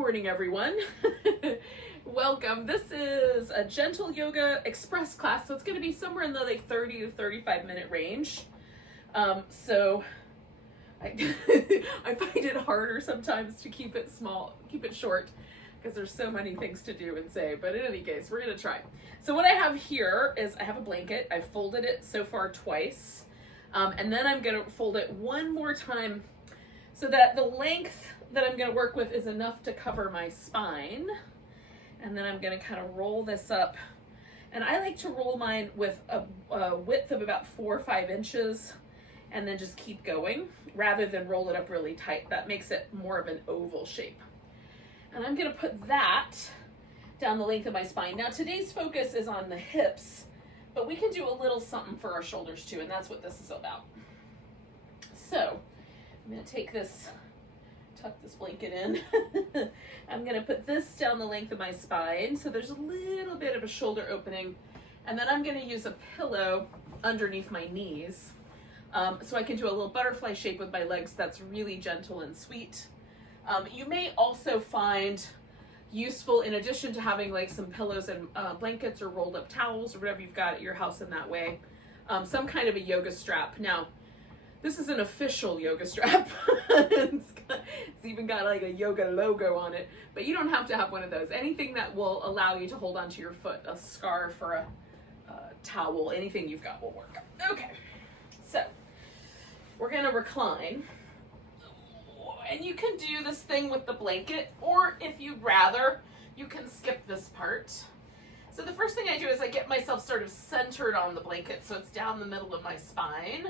morning, everyone. Welcome. This is a gentle yoga express class, so it's going to be somewhere in the 30 to 35 minute range. So I, I find it harder sometimes to keep it small, keep it short, because there's so many things to do and say. But in any case, we're going to try. So what I have here is I have a blanket. I've folded it so far twice, and then I'm going to fold it one more time so that the length that I'm going to work with is enough to cover my spine. And then I'm going to kind of roll this up. And I like to roll mine with a width of about 4 or 5 inches and then just keep going rather than roll it up really tight. That makes it more of an oval shape. And I'm going to put that down the length of my spine. Now today's focus is on the hips, but we can do a little something for our shoulders too, and that's what this is about. So I'm going to take this, tuck this blanket in. I'm going to put this down the length of my spine so there's a little bit of a shoulder opening, and then I'm going to use a pillow underneath my knees so I can do a little butterfly shape with my legs that's really gentle and sweet. You may also find useful, in addition to having like some pillows and blankets or rolled up towels or whatever you've got at your house in that way, some kind of a yoga strap. Now, this is an official yoga strap. It's even got like a yoga logo on it, but you don't have to have one of those. Anything that will allow you to hold onto your foot, a scarf or a towel, anything you've got will work. Okay, so we're gonna recline. And you can do this thing with the blanket, or if you'd rather, you can skip this part. So the first thing I do is I get myself sort of centered on the blanket so it's down the middle of my spine.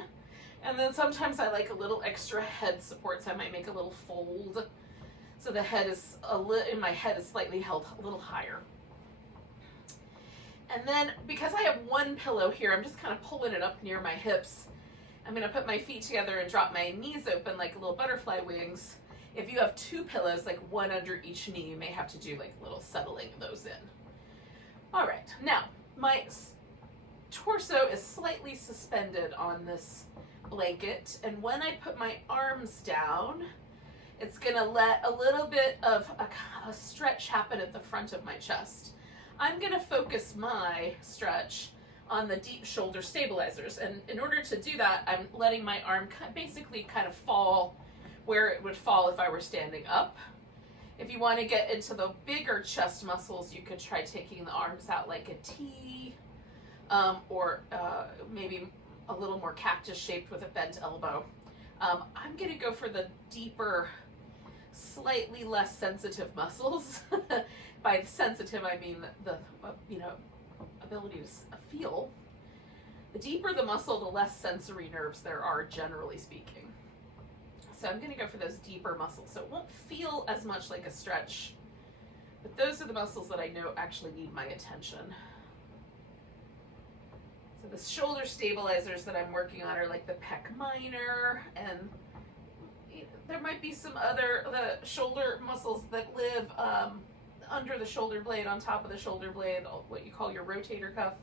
And then sometimes I like a little extra head support, so I might make a little fold so the head is in my head is slightly held a little higher. And then because I have one pillow here, I'm just kind of pulling it up near my hips. I'm going to put my feet together and drop my knees open like little butterfly wings. If you have 2 pillows, like one under each knee, you may have to do like a little settling those in. All right, now my torso is slightly suspended on this blanket, and when I put my arms down, it's going to let a little bit of a stretch happen at the front of my chest. I'm going to focus my stretch on the deep shoulder stabilizers, and in order to do that, I'm letting my arm basically kind of fall where it would fall if I were standing up. If you want to get into the bigger chest muscles, you could try taking the arms out like a T, or maybe a little more cactus shaped with a bent elbow. I'm going to go for the deeper, slightly less sensitive muscles. By sensitive, I mean the ability to feel. The deeper the muscle, the less sensory nerves there are, generally speaking. So I'm going to go for those deeper muscles. So it won't feel as much like a stretch, but those are the muscles that I know actually need my attention. So the shoulder stabilizers that I'm working on are like the pec minor, and there might be some other the shoulder muscles that live under the shoulder blade, on top of the shoulder blade, what you call your rotator cuff.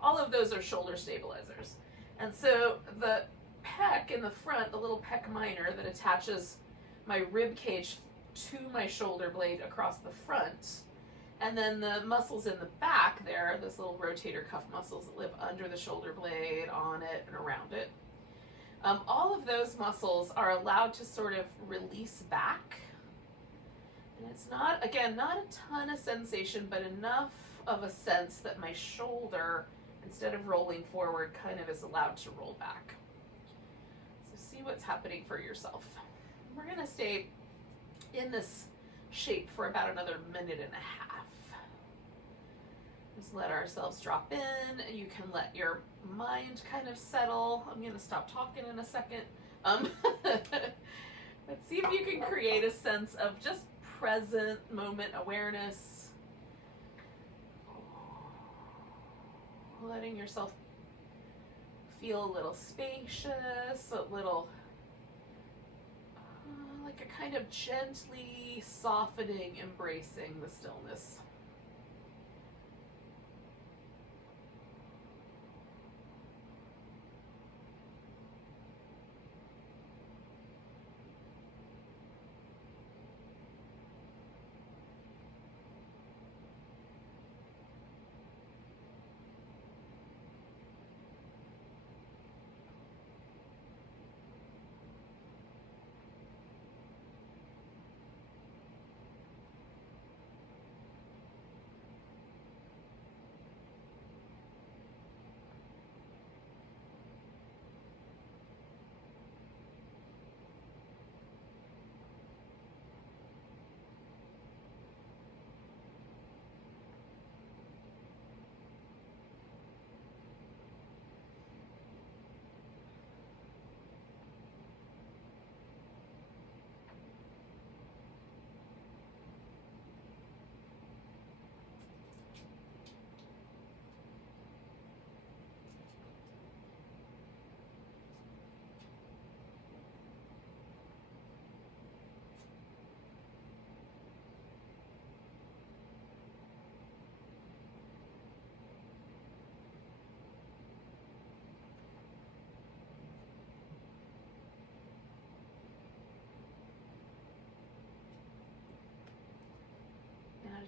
All of those are shoulder stabilizers. And so the pec in the front, the little pec minor that attaches my rib cage to my shoulder blade across the front, and then the muscles in the back there, those little rotator cuff muscles that live under the shoulder blade, on it, and around it. All of those muscles are allowed to sort of release back. And it's not, again, not a ton of sensation, but enough of a sense that my shoulder, instead of rolling forward, kind of is allowed to roll back. So see what's happening for yourself. We're going to stay in this shape for about another minute and a half. Just let ourselves drop in, and you can let your mind kind of settle. I'm going to stop talking in a second. Let's see if you can create a sense of just present moment awareness. Letting yourself feel a little spacious, a little like a kind of gently softening, embracing the stillness.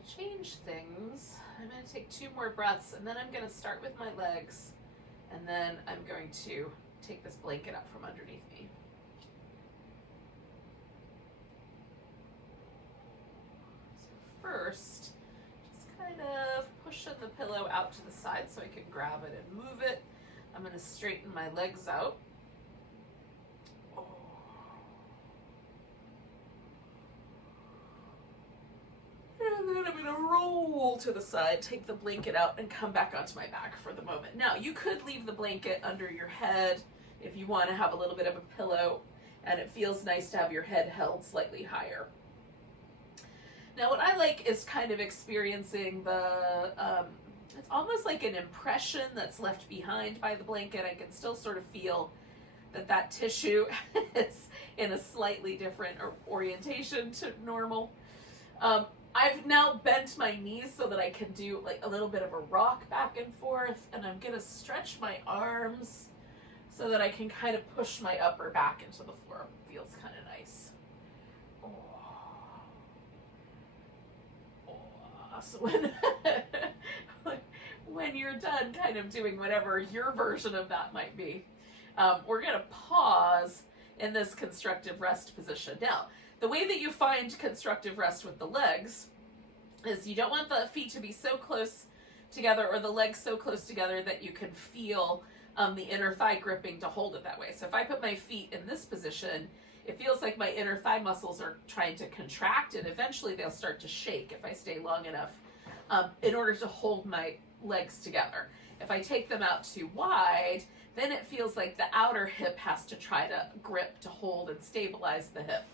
to change things. I'm going to take 2 more breaths, and then I'm going to start with my legs, and then I'm going to take this blanket up from underneath me. So first, just kind of pushing the pillow out to the side so I can grab it and move it. I'm going to straighten my legs out. And then I'm going to roll to the side, take the blanket out, and come back onto my back for the moment. Now, you could leave the blanket under your head if you want to have a little bit of a pillow, and it feels nice to have your head held slightly higher. Now, what I like is kind of experiencing the, it's almost like an impression that's left behind by the blanket. I can still sort of feel that tissue is in a slightly different orientation to normal. I've now bent my knees so that I can do like a little bit of a rock back and forth, and I'm going to stretch my arms so that I can kind of push my upper back into the floor. Feels kind of nice. So when you're done kind of doing whatever your version of that might be, we're going to pause in this constructive rest position. Now, the way that you find constructive rest with the legs is you don't want the feet to be so close together or the legs so close together that you can feel the inner thigh gripping to hold it that way. So if I put my feet in this position, it feels like my inner thigh muscles are trying to contract, and eventually they'll start to shake if I stay long enough in order to hold my legs together. If I take them out too wide, then it feels like the outer hip has to try to grip to hold and stabilize the hip.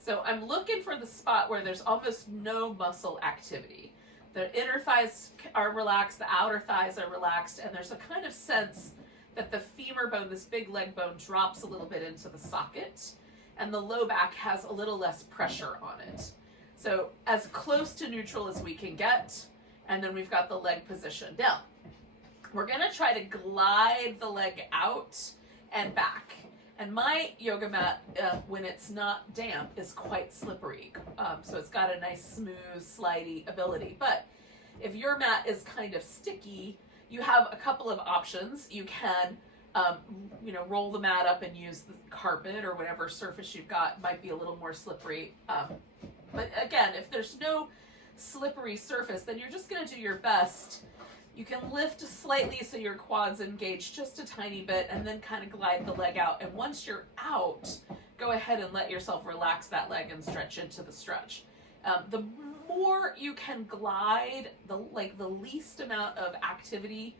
So I'm looking for the spot where there's almost no muscle activity. The inner thighs are relaxed, the outer thighs are relaxed, and there's a kind of sense that the femur bone, this big leg bone, drops a little bit into the socket, and the low back has a little less pressure on it. So as close to neutral as we can get, and then we've got the leg position. Now, we're gonna try to glide the leg out and back. And my yoga mat, when it's not damp, is quite slippery. So it's got a nice, smooth, slidey ability. But if your mat is kind of sticky, you have a couple of options. You can, roll the mat up and use the carpet or whatever surface you've got. It might be a little more slippery. But again, if there's no slippery surface, then you're just going to do your best. You can lift slightly so your quads engage just a tiny bit, and then kind of glide the leg out. And once you're out, go ahead and let yourself relax that leg and stretch into the stretch. The more you can glide, the least amount of activity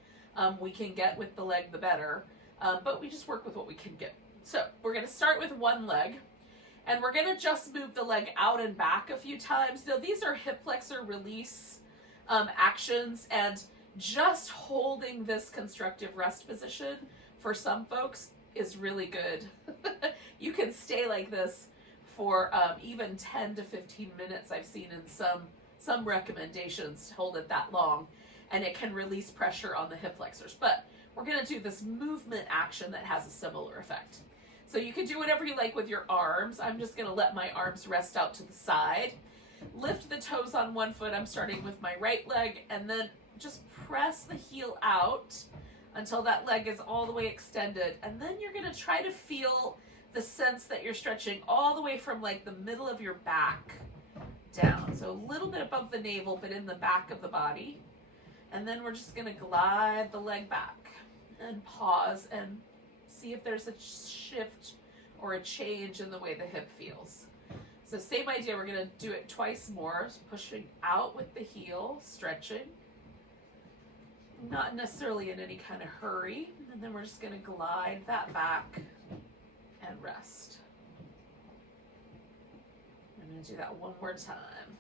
we can get with the leg, the better. But we just work with what we can get. So we're going to start with one leg, and we're going to just move the leg out and back a few times. Now, these are hip flexor release actions, and just holding this constructive rest position for some folks is really good. You can stay like this for even 10 to 15 minutes. I've seen in some recommendations to hold it that long, and it can release pressure on the hip flexors. But we're going to do this movement action that has a similar effect. So you can do whatever you like with your arms. I'm just going to let my arms rest out to the side. Lift the toes on one foot. I'm starting with my right leg, and then just press the heel out until that leg is all the way extended. And then you're going to try to feel the sense that you're stretching all the way from like the middle of your back down. So a little bit above the navel, but in the back of the body. And then we're just going to glide the leg back and pause and see if there's a shift or a change in the way the hip feels. So same idea, we're going to do it twice more, pushing out with the heel, stretching. Not necessarily in any kind of hurry. And then we're just going to glide that back and rest. I'm going to do that one more time.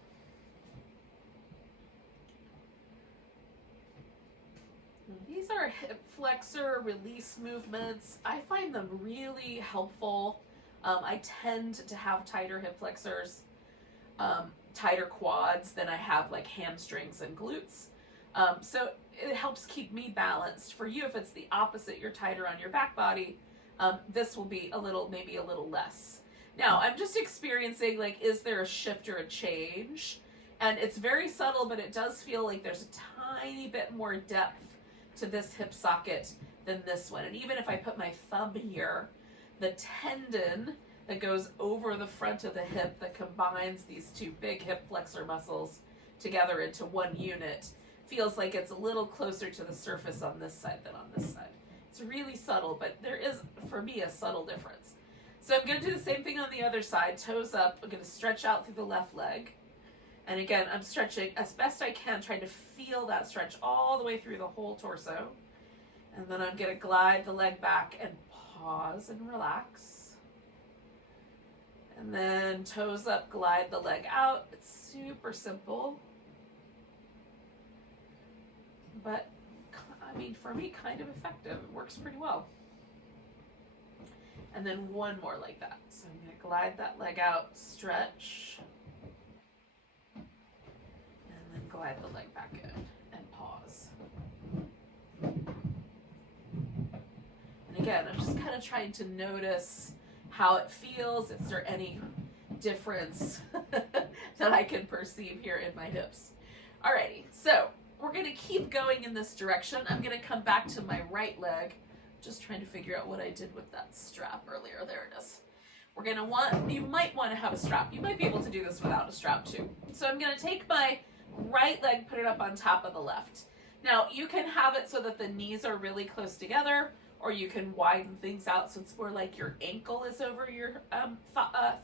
These are hip flexor release movements. I find them really helpful. I tend to have tighter hip flexors, tighter quads than I have like hamstrings and glutes. So it helps keep me balanced. For you, if it's the opposite, you're tighter on your back body, this will be maybe a little less. Now, I'm just experiencing, like, is there a shift or a change? And it's very subtle, but it does feel like there's a tiny bit more depth to this hip socket than this one. And even if I put my thumb here, the tendon that goes over the front of the hip that combines these two big hip flexor muscles together into one unit feels like it's a little closer to the surface on this side than on this side. It's really subtle, but there is, for me, a subtle difference. So I'm going to do the same thing on the other side, toes up. I'm going to stretch out through the left leg. And again, I'm stretching as best I can, trying to feel that stretch all the way through the whole torso. And then I'm going to glide the leg back and pause and relax. And then toes up, glide the leg out. It's super simple. But, I mean, for me, kind of effective. It works pretty well. And then one more like that. So I'm going to glide that leg out, stretch. Glide the leg back in and pause. And again, I'm just kind of trying to notice how it feels. Is there any difference that I can perceive here in my hips? Alrighty, so we're going to keep going in this direction. I'm going to come back to my right leg. Just trying to figure out what I did with that strap earlier. There it is. We're going to you might want to have a strap. You might be able to do this without a strap too. So I'm going to take my right leg, put it up on top of the left. Now you can have it so that the knees are really close together, or you can widen things out so it's more like your ankle is over your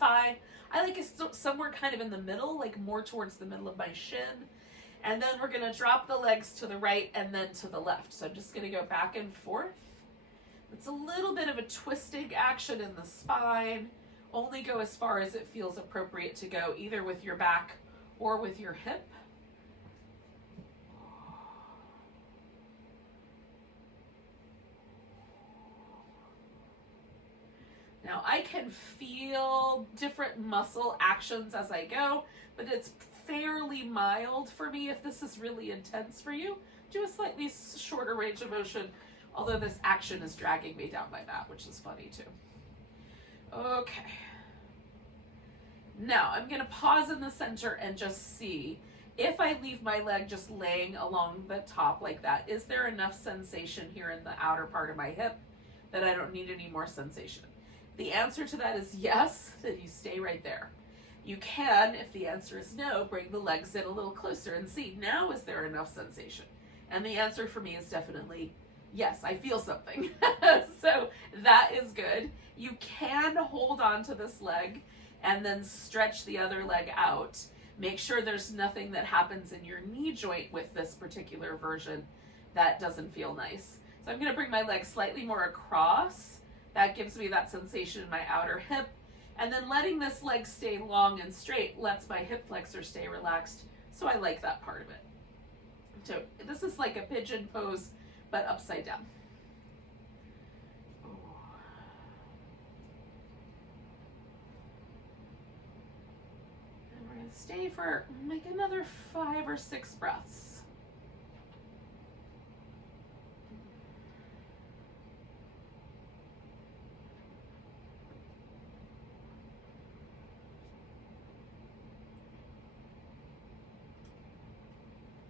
thigh. I like it somewhere kind of in the middle, like more towards the middle of my shin. And then we're going to drop the legs to the right and then to the left. So I'm just going to go back and forth. It's a little bit of a twisting action in the spine. Only go as far as it feels appropriate to go, either with your back or with your hip. Now I can feel different muscle actions as I go, but it's fairly mild for me. If this is really intense for you, do a slightly shorter range of motion, although this action is dragging me down my mat, which is funny too. Okay. Now I'm going to pause in the center and just see if I leave my leg just laying along the top like that, is there enough sensation here in the outer part of my hip that I don't need any more sensation? The answer to that is yes, then you stay right there. You can, if the answer is no, bring the legs in a little closer and see, now is there enough sensation? And the answer for me is definitely yes, I feel something. So that is good. You can hold on to this leg and then stretch the other leg out. Make sure there's nothing that happens in your knee joint with this particular version that doesn't feel nice. So I'm going to bring my leg slightly more across. That gives me that sensation in my outer hip. And then letting this leg stay long and straight lets my hip flexor stay relaxed. So I like that part of it. So this is like a pigeon pose, but upside down. And we're going to stay for like another 5 or 6 breaths.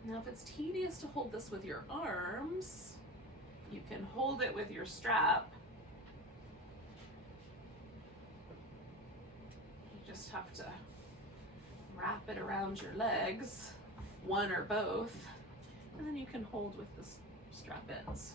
Now, if it's tedious to hold this with your arms, you can hold it with your strap. You just have to wrap it around your legs, one or both, and then you can hold with the strap ends.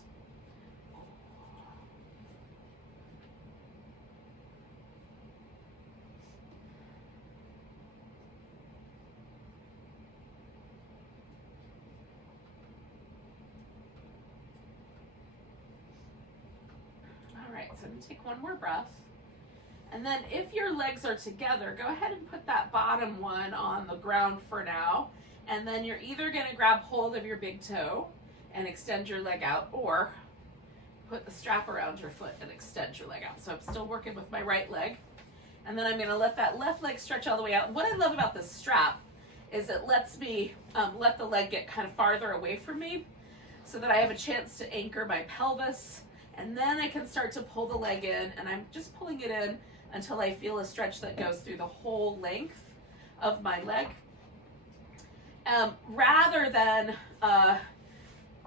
So I'm going to take one more breath. And then if your legs are together, go ahead and put that bottom one on the ground for now. And then you're either going to grab hold of your big toe and extend your leg out, or put the strap around your foot and extend your leg out. So I'm still working with my right leg. And then I'm going to let that left leg stretch all the way out. And what I love about this strap is it lets me let the leg get kind of farther away from me so that I have a chance to anchor my pelvis. And then I can start to pull the leg in, and I'm just pulling it in until I feel a stretch that goes through the whole length of my leg. Rather than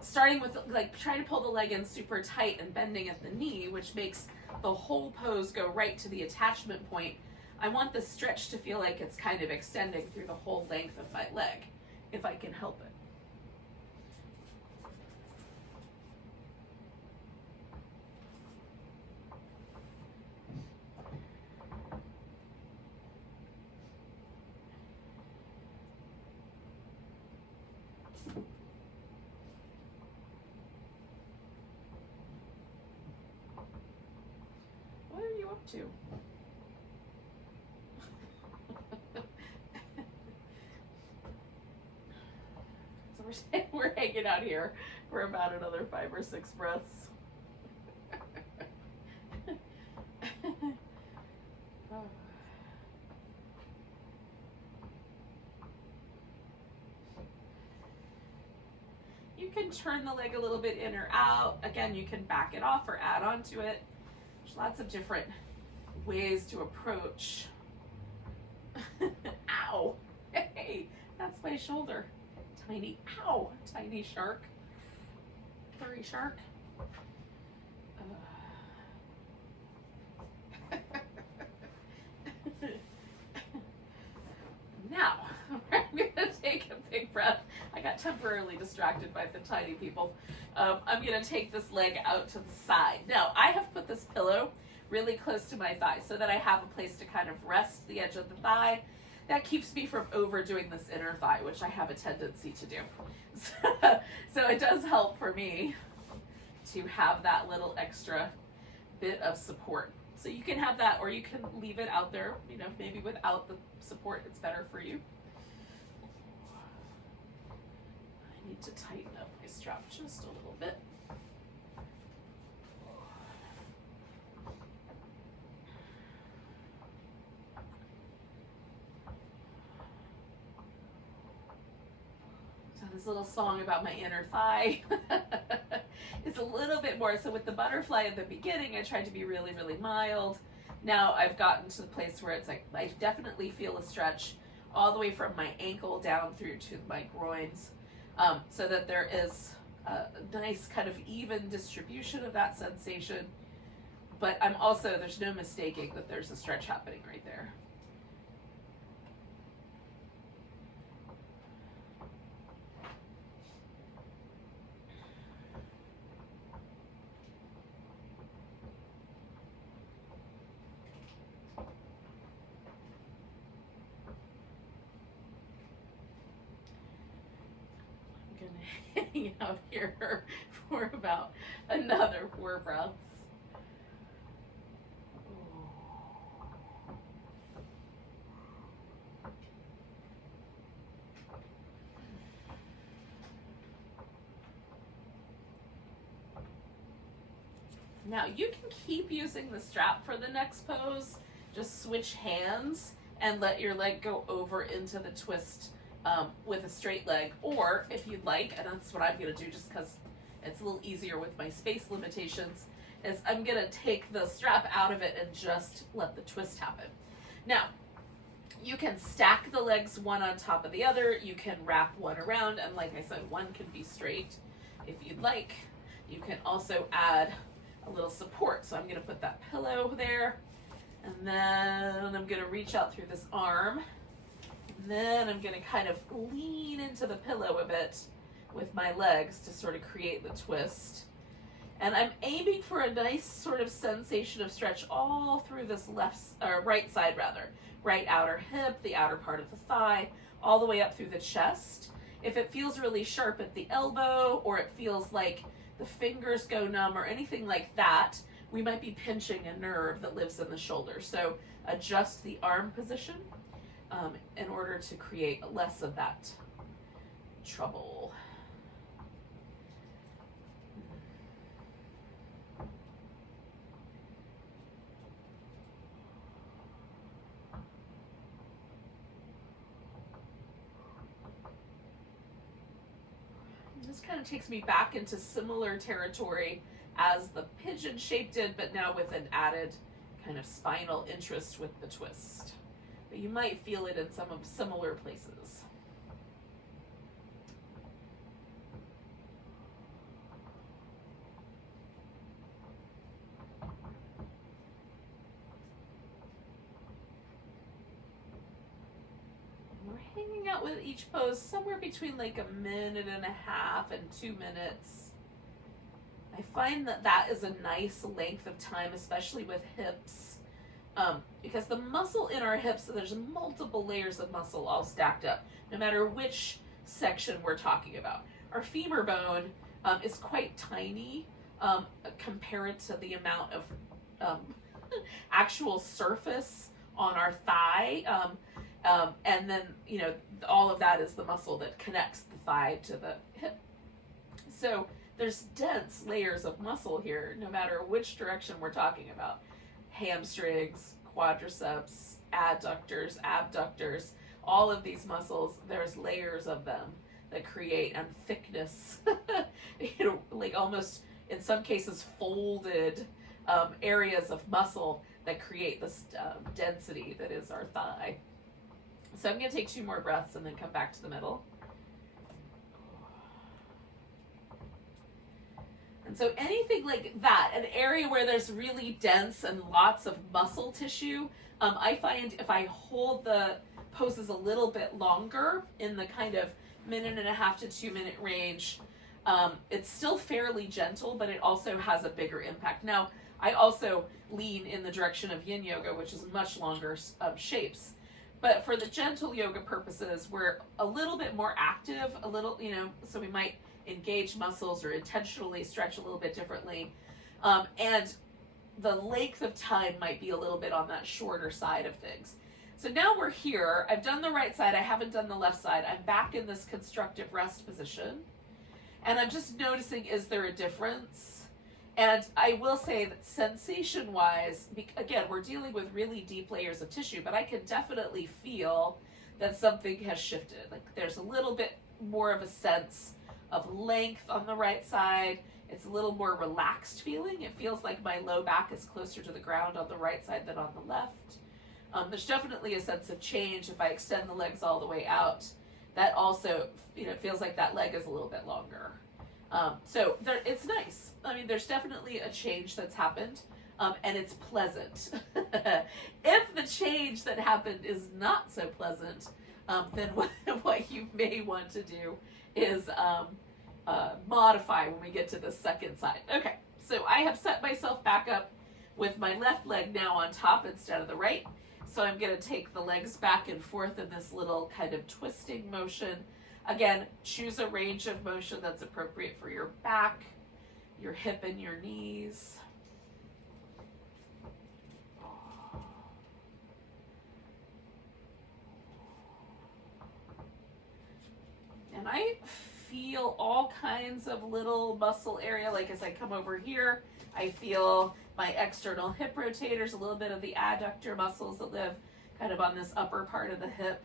starting with like trying to pull the leg in super tight and bending at the knee, which makes the whole pose go right to the attachment point. I want the stretch to feel like it's kind of extending through the whole length of my leg, if I can help it. What are you up to? So we're hanging out here for about another 5 or 6 breaths. You can turn the leg a little bit in or out. Again, you can back it off or add on to it. There's lots of different ways to approach. Ow! Hey, that's my shoulder. Tiny, ow, tiny shark, furry shark. Now, I'm gonna take a big breath. I got temporarily distracted by the tiny people. I'm gonna take this leg out to the side. Now, I have put this pillow really close to my thigh so that I have a place to kind of rest the edge of the thigh. That keeps me from overdoing this inner thigh, which I have a tendency to do. So it does help for me to have that little extra bit of support. So you can have that, or you can leave it out there, you know, maybe without the support, it's better for you. I need to tighten up my strap just a little bit. This little song about my inner thigh is a little bit more. So with the butterfly at the beginning, I tried to be really, really mild. Now I've gotten to the place where it's like, I definitely feel a stretch all the way from my ankle down through to my groins, so that there is a nice kind of even distribution of that sensation. But I'm also, there's no mistaking that there's a stretch happening right there. Hang out here for about another 4 breaths. Now you can keep using the strap for the next pose. Just switch hands and let your leg go over into the twist with a straight leg, or if you'd like, and that's what I'm gonna do just because it's a little easier with my space limitations, is I'm gonna take the strap out of it and just let the twist happen. Now, you can stack the legs one on top of the other, you can wrap one around, and like I said, one can be straight if you'd like. You can also add a little support, so I'm gonna put that pillow there, and then I'm gonna reach out through this arm. Then I'm going to kind of lean into the pillow a bit with my legs to sort of create the twist. And I'm aiming for a nice sort of sensation of stretch all through this right side rather. Right outer hip, the outer part of the thigh, all the way up through the chest. If it feels really sharp at the elbow, or it feels like the fingers go numb or anything like that, we might be pinching a nerve that lives in the shoulder. So adjust the arm position in order to create less of that trouble. This kind of takes me back into similar territory as the pigeon shape did, but now with an added kind of spinal interest with the twist. But you might feel it in some of similar places. out with each pose somewhere between like 1.5 minutes and 2 minutes. I find that that is a nice length of time, especially with hips, because the muscle in our hips, there's multiple layers of muscle all stacked up, no matter which section we're talking about. Our femur bone is quite tiny compared to the amount of actual surface on our thigh, and then, you know, all of that is the muscle that connects the thigh to the hip. So there's dense layers of muscle here, no matter which direction we're talking about. Hamstrings, quadriceps, adductors, abductors, all of these muscles, there's layers of them that create, and thickness, you know, like almost in some cases folded areas of muscle that create this density that is our thigh. So I'm going to take 2 more breaths and then come back to the middle. And so anything like that, an area where there's really dense and lots of muscle tissue, I find if I hold the poses a little bit longer in the kind of 1.5 to 2 minute range, it's still fairly gentle, but it also has a bigger impact. Now, I also lean in the direction of yin yoga, which is much longer shapes. But for the gentle yoga purposes, we're a little bit more active, a little, you know, so we might engage muscles or intentionally stretch a little bit differently. And the length of time might be a little bit on that shorter side of things. So now we're here. I've done the right side. I haven't done the left side. I'm back in this constructive rest position. And I'm just noticing, is there a difference? And I will say that sensation-wise, again, we're dealing with really deep layers of tissue, but I can definitely feel that something has shifted. Like there's a little bit more of a sense of length on the right side. It's a little more relaxed feeling. It feels like my low back is closer to the ground on the right side than on the left. There's definitely a sense of change if I extend the legs all the way out. That also, you know, feels like that leg is a little bit longer. So it's nice. I mean, there's definitely a change that's happened, and it's pleasant. If the change that happened is not so pleasant, then what you may want to do is modify when we get to the second side. Okay, so I have set myself back up with my left leg now on top instead of the right. So I'm going to take the legs back and forth in this little kind of twisting motion. Again, choose a range of motion that's appropriate for your back, your hip, and your knees. And I feel all kinds of little muscle area, like as I come over here, I feel my external hip rotators, a little bit of the adductor muscles that live kind of on this upper part of the hip.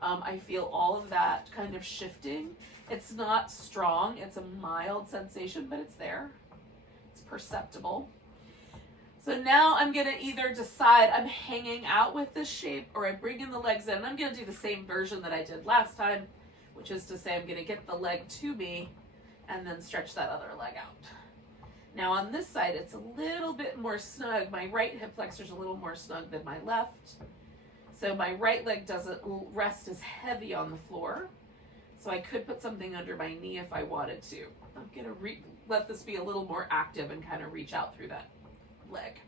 I feel all of that kind of shifting. It's not strong, it's a mild sensation, but it's there. It's perceptible. So now I'm gonna either decide I'm hanging out with this shape or I bring in the legs in. I'm gonna do the same version that I did last time, which is to say I'm gonna get the leg to me and then stretch that other leg out. Now on this side, it's a little bit more snug. My right hip flexor is a little more snug than my left. So my right leg doesn't rest as heavy on the floor. So I could put something under my knee if I wanted to. I'm gonna let this be a little more active and kind of reach out through that leg.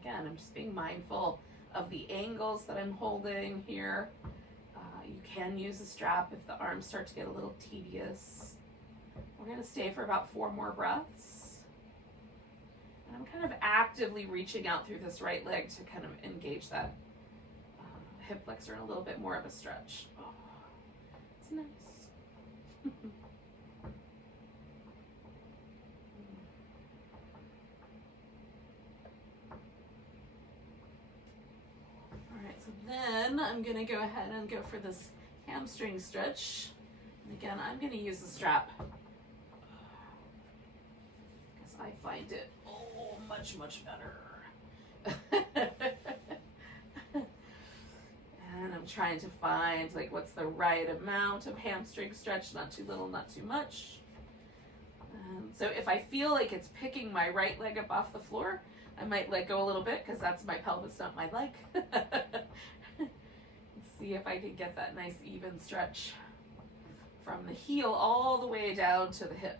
Again, I'm just being mindful of the angles that I'm holding here. You can use a strap if the arms start to get a little tedious. We're going to stay for about 4 more breaths. And I'm kind of actively reaching out through this right leg to kind of engage that hip flexor in a little bit more of a stretch. Oh, it's nice. So then I'm going to go ahead and go for this hamstring stretch. And again, I'm going to use the strap because I find it much, much better. And I'm trying to find like what's the right amount of hamstring stretch, not too little, not too much. So if I feel like it's picking my right leg up off the floor, I might let go a little bit because that's my pelvis, not my leg. Let's see if I can get that nice even stretch from the heel all the way down to the hip.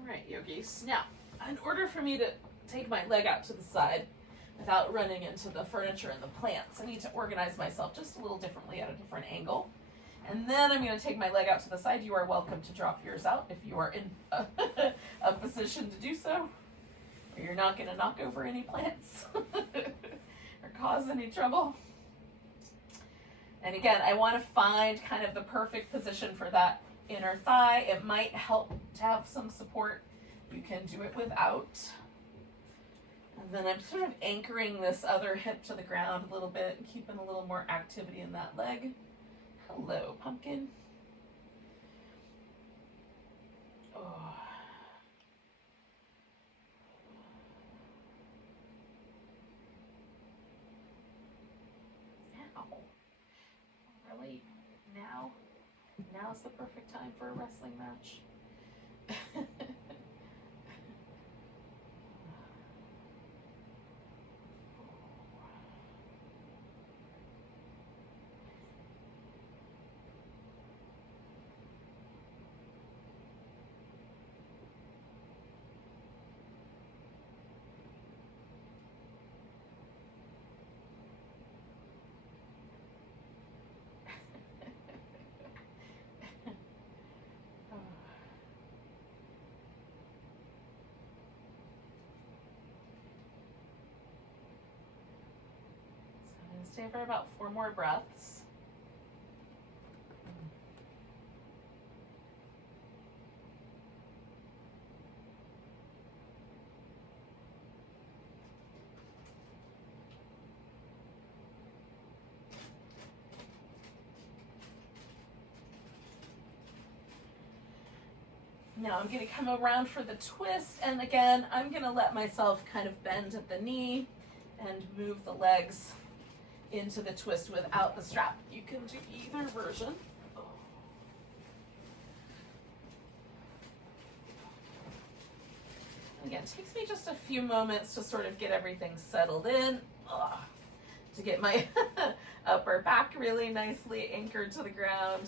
Alright, yogis. Now, in order for me to take my leg out to the side without running into the furniture and the plants, I need to organize myself just a little differently at a different angle. And then I'm going to take my leg out to the side. You are welcome to drop yours out if you are in a position to do so. Or you're not going to knock over any plants or cause any trouble. And again, I want to find kind of the perfect position for that inner thigh. It might help to have some support. You can do it without. And then I'm sort of anchoring this other hip to the ground a little bit, keeping a little more activity in that leg. Hello, pumpkin. Oh. Now. Really? Now? Now's the perfect time for a wrestling match. Stay for about 4 more breaths. Now I'm going to come around for the twist, and again, I'm going to let myself kind of bend at the knee and move the legs into the twist without the strap. You can do either version. Again, it takes me just a few moments to sort of get everything settled in, to get my upper back really nicely anchored to the ground.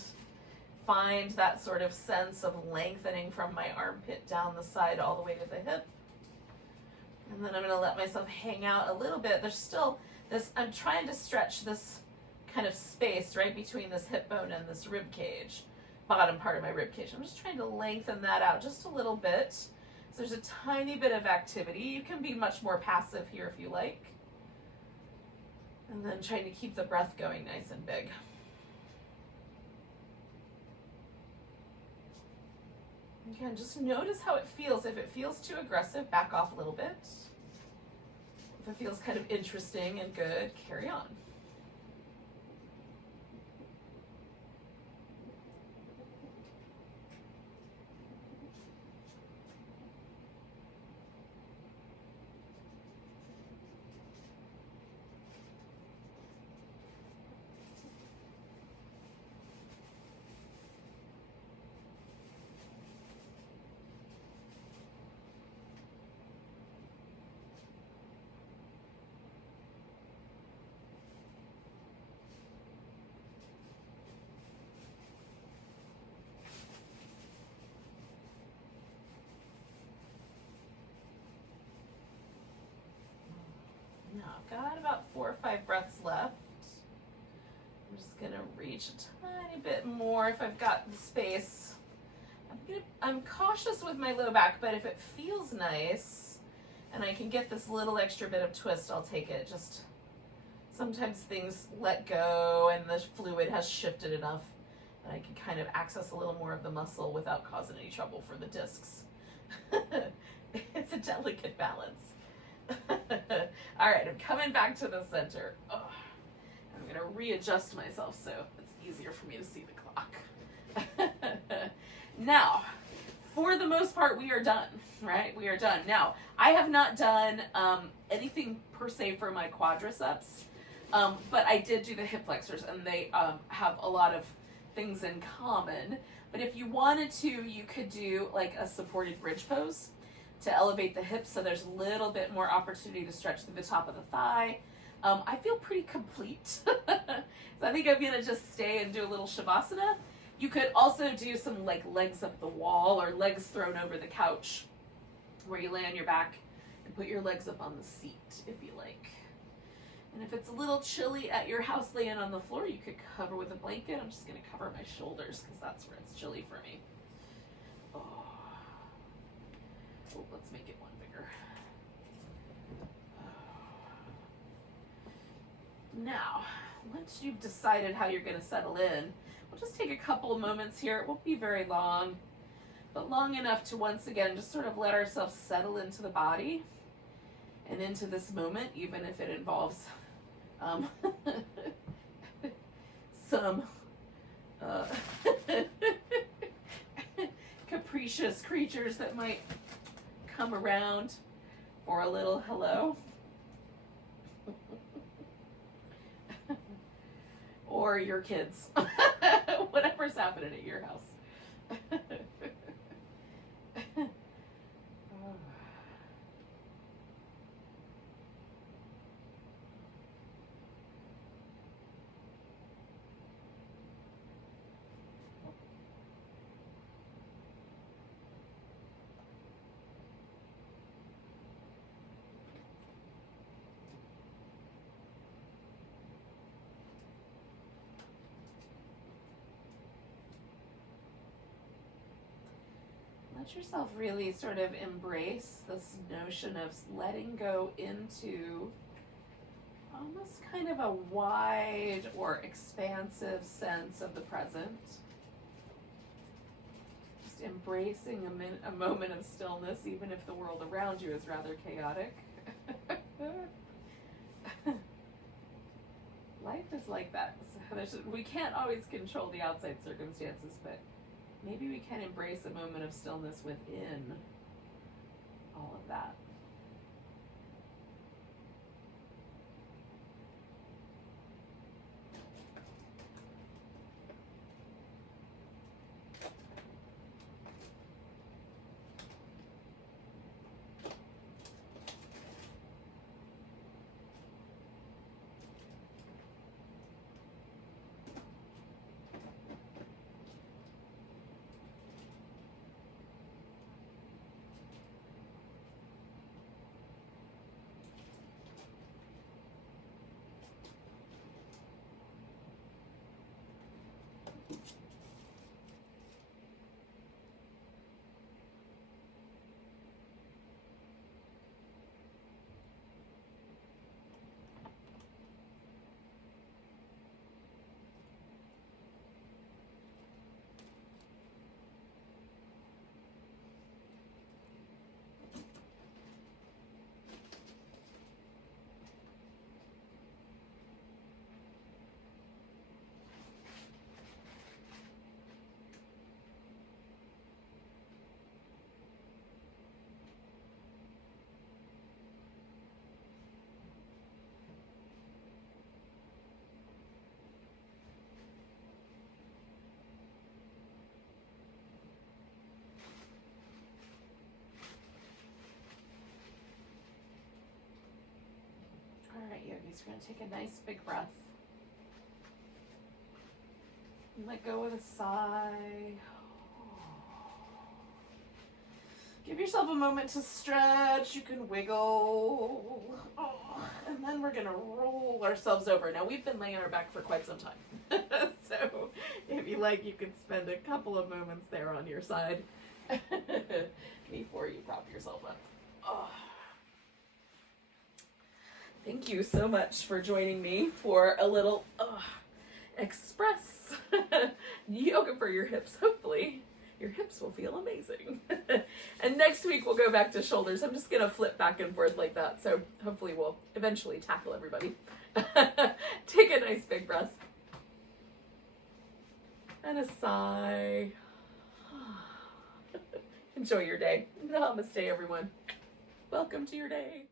Find that sort of sense of lengthening from my armpit down the side all the way to the hip. And then I'm going to let myself hang out a little bit. There's still this, I'm trying to stretch this kind of space right between this hip bone and this rib cage, bottom part of my rib cage. I'm just trying to lengthen that out just a little bit. So there's a tiny bit of activity. You can be much more passive here if you like. And then trying to keep the breath going nice and big. Again, just notice how it feels. If it feels too aggressive, back off a little bit. If it feels kind of interesting and good, carry on. got about 4 or 5 breaths left. I'm just gonna reach a tiny bit more if I've got the space. I'm cautious with my low back, but if it feels nice and I can get this little extra bit of twist, I'll take it. Just sometimes things let go and the fluid has shifted enough and I can kind of access a little more of the muscle without causing any trouble for the discs. It's a delicate balance. All right, I'm coming back to the center. Oh, I'm gonna readjust myself so it's easier for me to see the clock. Now, for the most part, we are done, right? We are done. Now, I have not done anything per se for my quadriceps, but I did do the hip flexors, and they have a lot of things in common. But if you wanted to, you could do like a supported bridge pose to elevate the hips, so there's a little bit more opportunity to stretch through the top of the thigh. I feel pretty complete. So I think I'm gonna just stay and do a little shavasana. You could also do some like legs up the wall or legs thrown over the couch where you lay on your back and put your legs up on the seat if you like. And if it's a little chilly at your house laying on the floor, you could cover with a blanket. I'm just gonna cover my shoulders because that's where it's chilly for me. Oh, let's make it one bigger. Now, once you've decided how you're gonna settle in, we'll just take a couple of moments here. It won't be very long, but long enough to once again just sort of let ourselves settle into the body and into this moment, even if it involves some capricious creatures that might come around for a little hello. Or your kids. Whatever's happening at your house. Let yourself really sort of embrace this notion of letting go into almost kind of a wide or expansive sense of the present. Just embracing a moment of stillness, even if the world around you is rather chaotic. Life is like that. We can't always control the outside circumstances, but maybe we can embrace a moment of stillness within all of that. All right, yogis, we're going to take a nice big breath. And let go with a sigh. Give yourself a moment to stretch. You can wiggle. Oh, and then we're gonna roll ourselves over. Now we've been laying on our back for quite some time. So if you like, you can spend a couple of moments there on your side before you prop yourself up. Oh. Thank you so much for joining me for a little express yoga for your hips. Hopefully your hips will feel amazing. And next week we'll go back to shoulders. I'm just gonna flip back and forth like that. So hopefully we'll eventually tackle everybody. Take a nice big breath. And a sigh. Enjoy your day. Namaste, everyone. Welcome to your day.